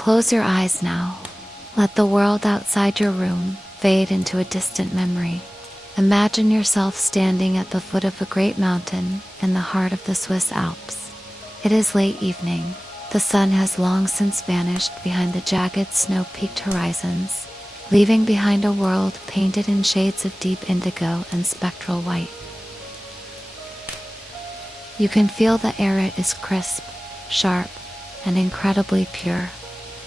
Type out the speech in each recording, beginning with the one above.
Close your eyes now. Let the world outside your room fade into a distant memory. Imagine yourself standing at the foot of a great mountain in the heart of the Swiss Alps. It is late evening. The sun has long since vanished behind the jagged snow-peaked horizons, leaving behind a world painted in shades of deep indigo and spectral white. You can feel the air is crisp, sharp, and incredibly pure.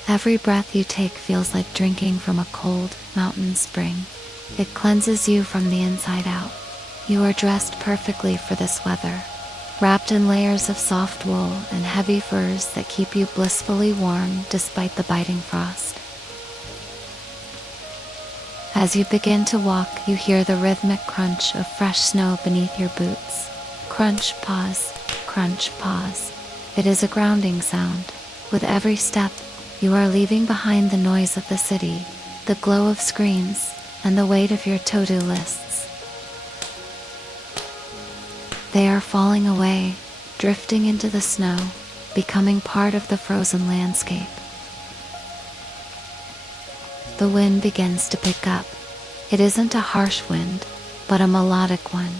Every breath you take feels like drinking from a cold mountain spring. It cleanses you from the inside out. You are dressed perfectly for this weather, wrapped in layers of soft wool and heavy furs that keep you blissfully warm despite the biting frost. As you begin to walk, you hear the rhythmic crunch of fresh snow beneath your boots. Crunch, pause, crunch, pause. It is a grounding sound. With every step, you are leaving behind the noise of the city, the glow of screens, and the weight of your to-do lists. They are falling away, drifting into the snow, becoming part of the frozen landscape. The wind begins to pick up. It isn't a harsh wind, but a melodic one.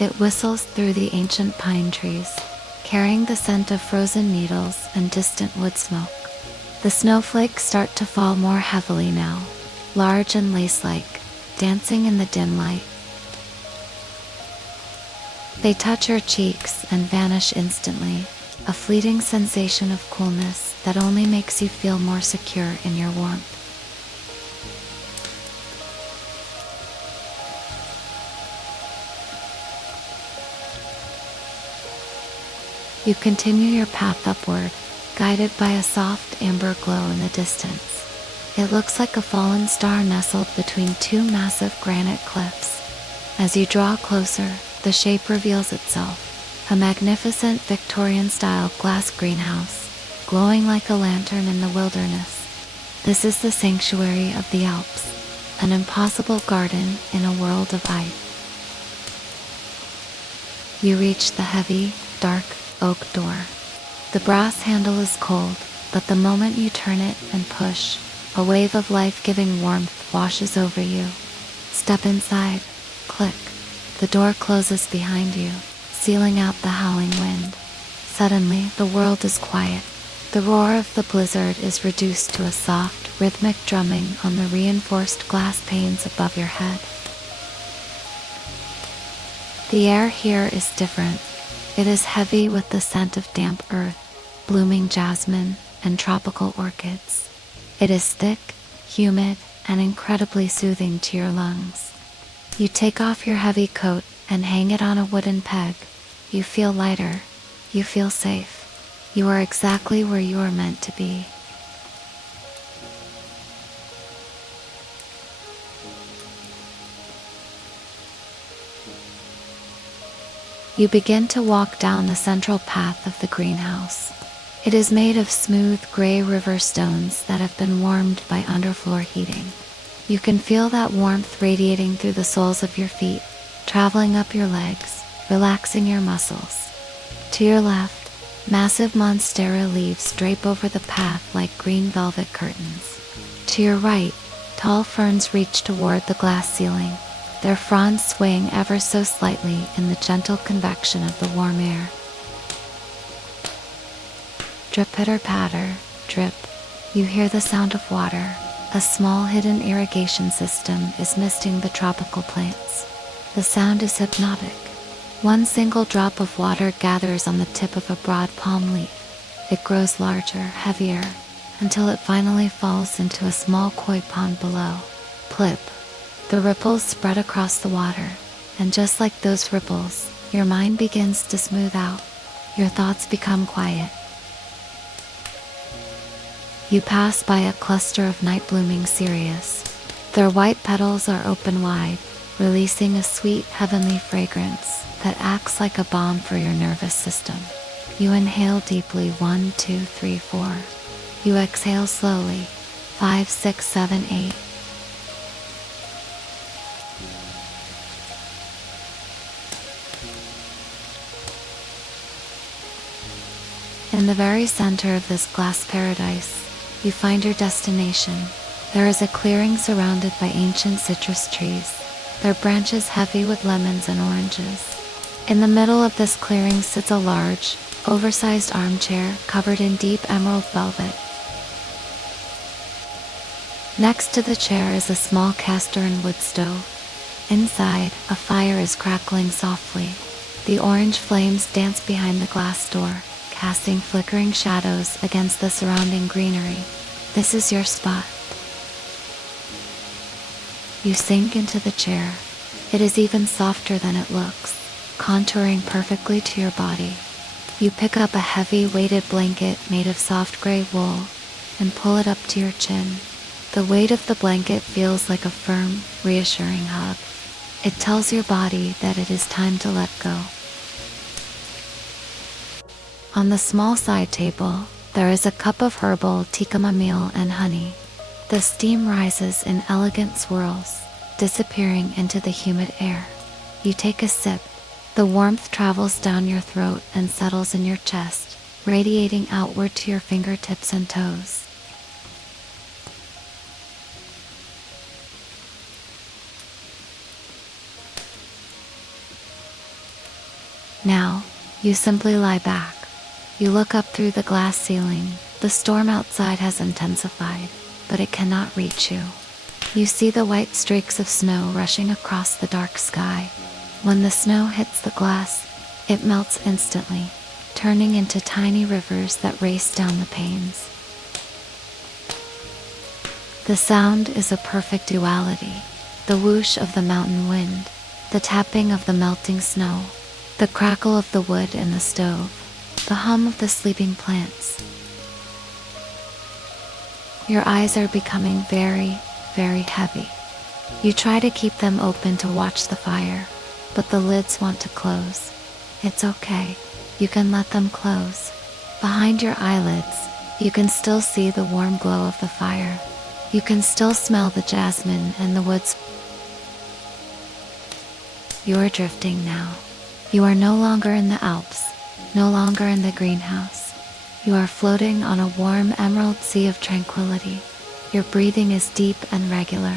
It whistles through the ancient pine trees, carrying the scent of frozen needles and distant wood smoke. The snowflakes start to fall more heavily now, large and lace-like, dancing in the dim light. They touch your cheeks and vanish instantly, a fleeting sensation of coolness that only makes you feel more secure in your warmth. You continue your path upward, guided by a soft amber glow in the distance. It looks like a fallen star nestled between two massive granite cliffs. As you draw closer, the shape reveals itself, a magnificent Victorian-style glass greenhouse, glowing like a lantern in the wilderness. This is the sanctuary of the Alps, an impossible garden in a world of ice. You reach the heavy, dark oak door. The brass handle is cold, but the moment you turn it and push, a wave of life-giving warmth washes over you. Step inside. Click. The door closes behind you, sealing out the howling wind. Suddenly, the world is quiet. The roar of the blizzard is reduced to a soft, rhythmic drumming on the reinforced glass panes above your head. The air here is different. It is heavy with the scent of damp earth, blooming jasmine, and tropical orchids. It is thick, humid, and incredibly soothing to your lungs. You take off your heavy coat and hang it on a wooden peg. You feel lighter. You feel safe. You are exactly where you are meant to be. You begin to walk down the central path of the greenhouse. It is made of smooth gray river stones that have been warmed by underfloor heating. You can feel that warmth radiating through the soles of your feet, traveling up your legs, relaxing your muscles. To your left, massive monstera leaves drape over the path like green velvet curtains. To your right, tall ferns reach toward the glass ceiling, their fronds swaying ever so slightly in the gentle convection of the warm air. Drip, pitter, patter, drip. You hear the sound of water. A small hidden irrigation system is misting the tropical plants. The sound is hypnotic. One single drop of water gathers on the tip of a broad palm leaf. It grows larger, heavier, until it finally falls into a small koi pond below. Plip. The ripples spread across the water, and just like those ripples, your mind begins to smooth out. Your thoughts become quiet. You pass by a cluster of night-blooming cereus. Their white petals are open wide, releasing a sweet, heavenly fragrance that acts like a balm for your nervous system. You inhale deeply, 1, 2, 3, 4. You exhale slowly, 5, 6, 7, 8. In the very center of this glass paradise, you find your destination. There is a clearing surrounded by ancient citrus trees, their branches heavy with lemons and oranges. In the middle of this clearing sits a large, oversized armchair covered in deep emerald velvet. Next to the chair is a small cast iron wood stove. Inside, a fire is crackling softly. The orange flames dance behind the glass door, casting flickering shadows against the surrounding greenery. This is your spot. You sink into the chair. It is even softer than it looks, contouring perfectly to your body. You pick up a heavy weighted blanket made of soft gray wool and pull it up to your chin. The weight of the blanket feels like a firm, reassuring hug. It tells your body that it is time to let go. On the small side table, there is a cup of herbal chamomile and honey. The steam rises in elegant swirls, disappearing into the humid air. You take a sip. The warmth travels down your throat and settles in your chest, radiating outward to your fingertips and toes. Now, you simply lie back. You look up through the glass ceiling. The storm outside has intensified, but it cannot reach you. You see the white streaks of snow rushing across the dark sky. When the snow hits the glass, it melts instantly, turning into tiny rivers that race down the panes. The sound is a perfect duality. The whoosh of the mountain wind, the tapping of the melting snow, the crackle of the wood in the stove, the hum of the sleeping plants. Your eyes are becoming very, very heavy. You try to keep them open to watch the fire, but the lids want to close. It's okay. You can let them close. Behind your eyelids, you can still see the warm glow of the fire. You can still smell the jasmine and the woods. You are drifting now. You are no longer in the Alps, no longer in the greenhouse. You are floating on a warm emerald sea of tranquility. Your breathing is deep and regular.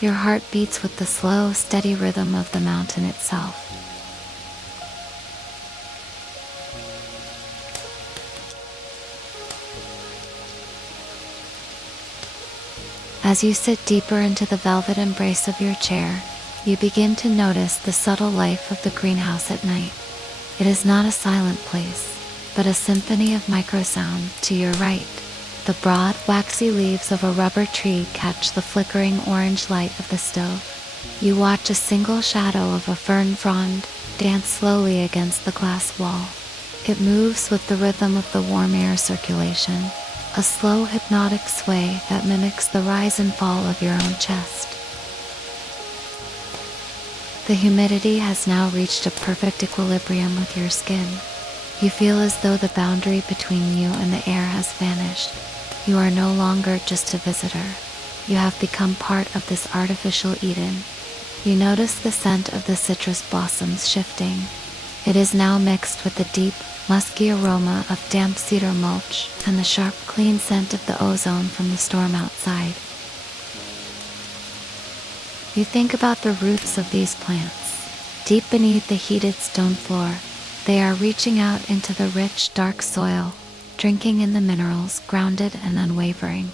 Your heart beats with the slow, steady rhythm of the mountain itself. As you sit deeper into the velvet embrace of your chair, you begin to notice the subtle life of the greenhouse at night. It is not a silent place, but a symphony of microsound to your right. The broad, waxy leaves of a rubber tree catch the flickering orange light of the stove. You watch a single shadow of a fern frond dance slowly against the glass wall. It moves with the rhythm of the warm air circulation, a slow hypnotic sway that mimics the rise and fall of your own chest. The humidity has now reached a perfect equilibrium with your skin. You feel as though the boundary between you and the air has vanished. You are no longer just a visitor. You have become part of this artificial Eden. You notice the scent of the citrus blossoms shifting. It is now mixed with the deep, musky aroma of damp cedar mulch and the sharp, clean scent of the ozone from the storm outside. You think about the roots of these plants. Deep beneath the heated stone floor, they are reaching out into the rich, dark soil, drinking in the minerals, grounded and unwavering.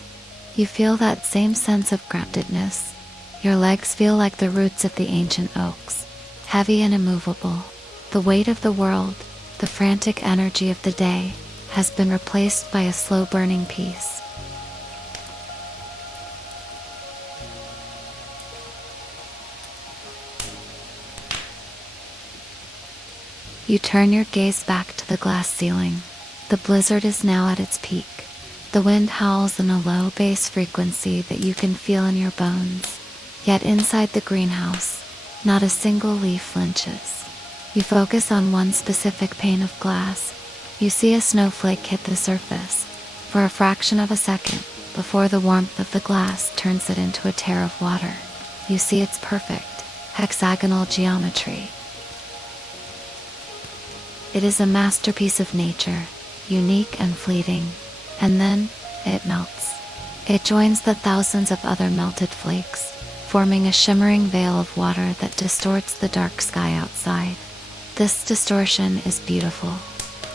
You feel that same sense of groundedness. Your legs feel like the roots of the ancient oaks, heavy and immovable. The weight of the world, the frantic energy of the day, has been replaced by a slow-burning peace. You turn your gaze back to the glass ceiling. The blizzard is now at its peak. The wind howls in a low bass frequency that you can feel in your bones. Yet inside the greenhouse, not a single leaf flinches. You focus on one specific pane of glass. You see a snowflake hit the surface for a fraction of a second before the warmth of the glass turns it into a tear of water. You see its perfect, hexagonal geometry. It is a masterpiece of nature, unique and fleeting. And then, it melts. It joins the thousands of other melted flakes, forming a shimmering veil of water that distorts the dark sky outside. This distortion is beautiful.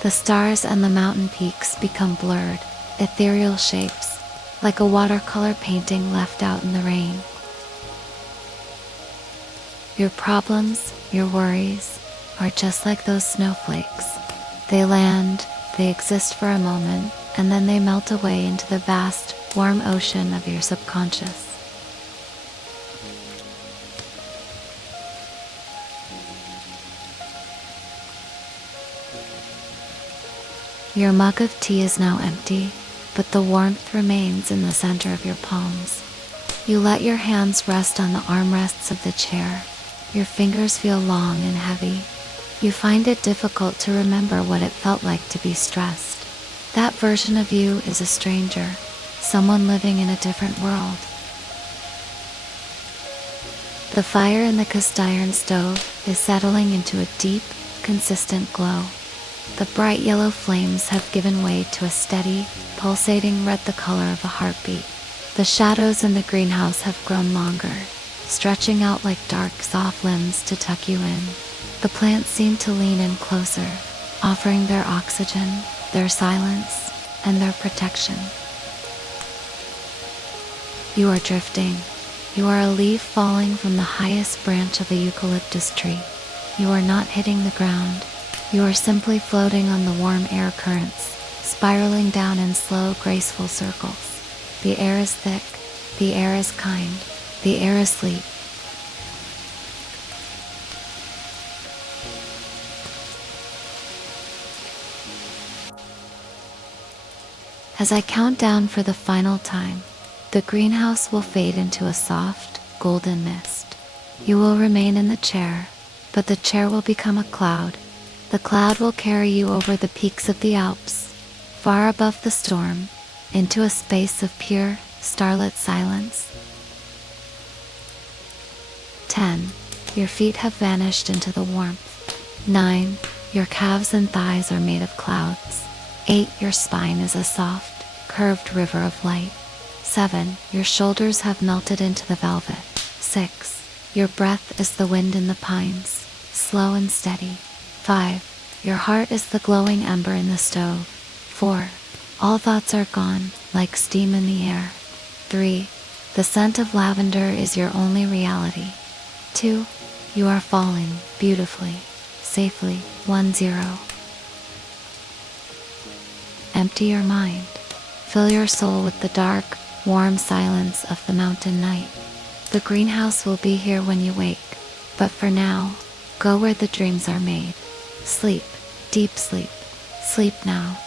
The stars and the mountain peaks become blurred, ethereal shapes, like a watercolor painting left out in the rain. Your problems, your worries, are just like those snowflakes. They land, they exist for a moment, and then they melt away into the vast, warm ocean of your subconscious. Your mug of tea is now empty, but the warmth remains in the center of your palms. You let your hands rest on the armrests of the chair. Your fingers feel long and heavy. You find it difficult to remember what it felt like to be stressed. That version of you is a stranger, someone living in a different world. The fire in the cast iron stove is settling into a deep, consistent glow. The bright yellow flames have given way to a steady, pulsating red, the color of a heartbeat. The shadows in the greenhouse have grown longer, stretching out like dark, soft limbs to tuck you in. The plants seem to lean in closer, offering their oxygen, their silence, and their protection. You are drifting. You are a leaf falling from the highest branch of a eucalyptus tree. You are not hitting the ground. You are simply floating on the warm air currents, spiraling down in slow, graceful circles. The air is thick. The air is kind. The air is asleep. As I count down for the final time, the greenhouse will fade into a soft, golden mist. You will remain in the chair, but the chair will become a cloud. The cloud will carry you over the peaks of the Alps, far above the storm, into a space of pure, starlit silence. 10. Your feet have vanished into the warmth. 9. Your calves and thighs are made of clouds. 8. Your spine is a soft, curved river of light. 7. Your shoulders have melted into the velvet. 6. Your breath is the wind in the pines, slow and steady. 5. Your heart is the glowing ember in the stove. 4. All thoughts are gone, like steam in the air. 3. The scent of lavender is your only reality. 2. You are falling, beautifully, safely. 1-0. Empty your mind. Fill your soul with the dark, warm silence of the mountain night. The greenhouse will be here when you wake, but for now, go where the dreams are made. Sleep, deep sleep. Sleep now.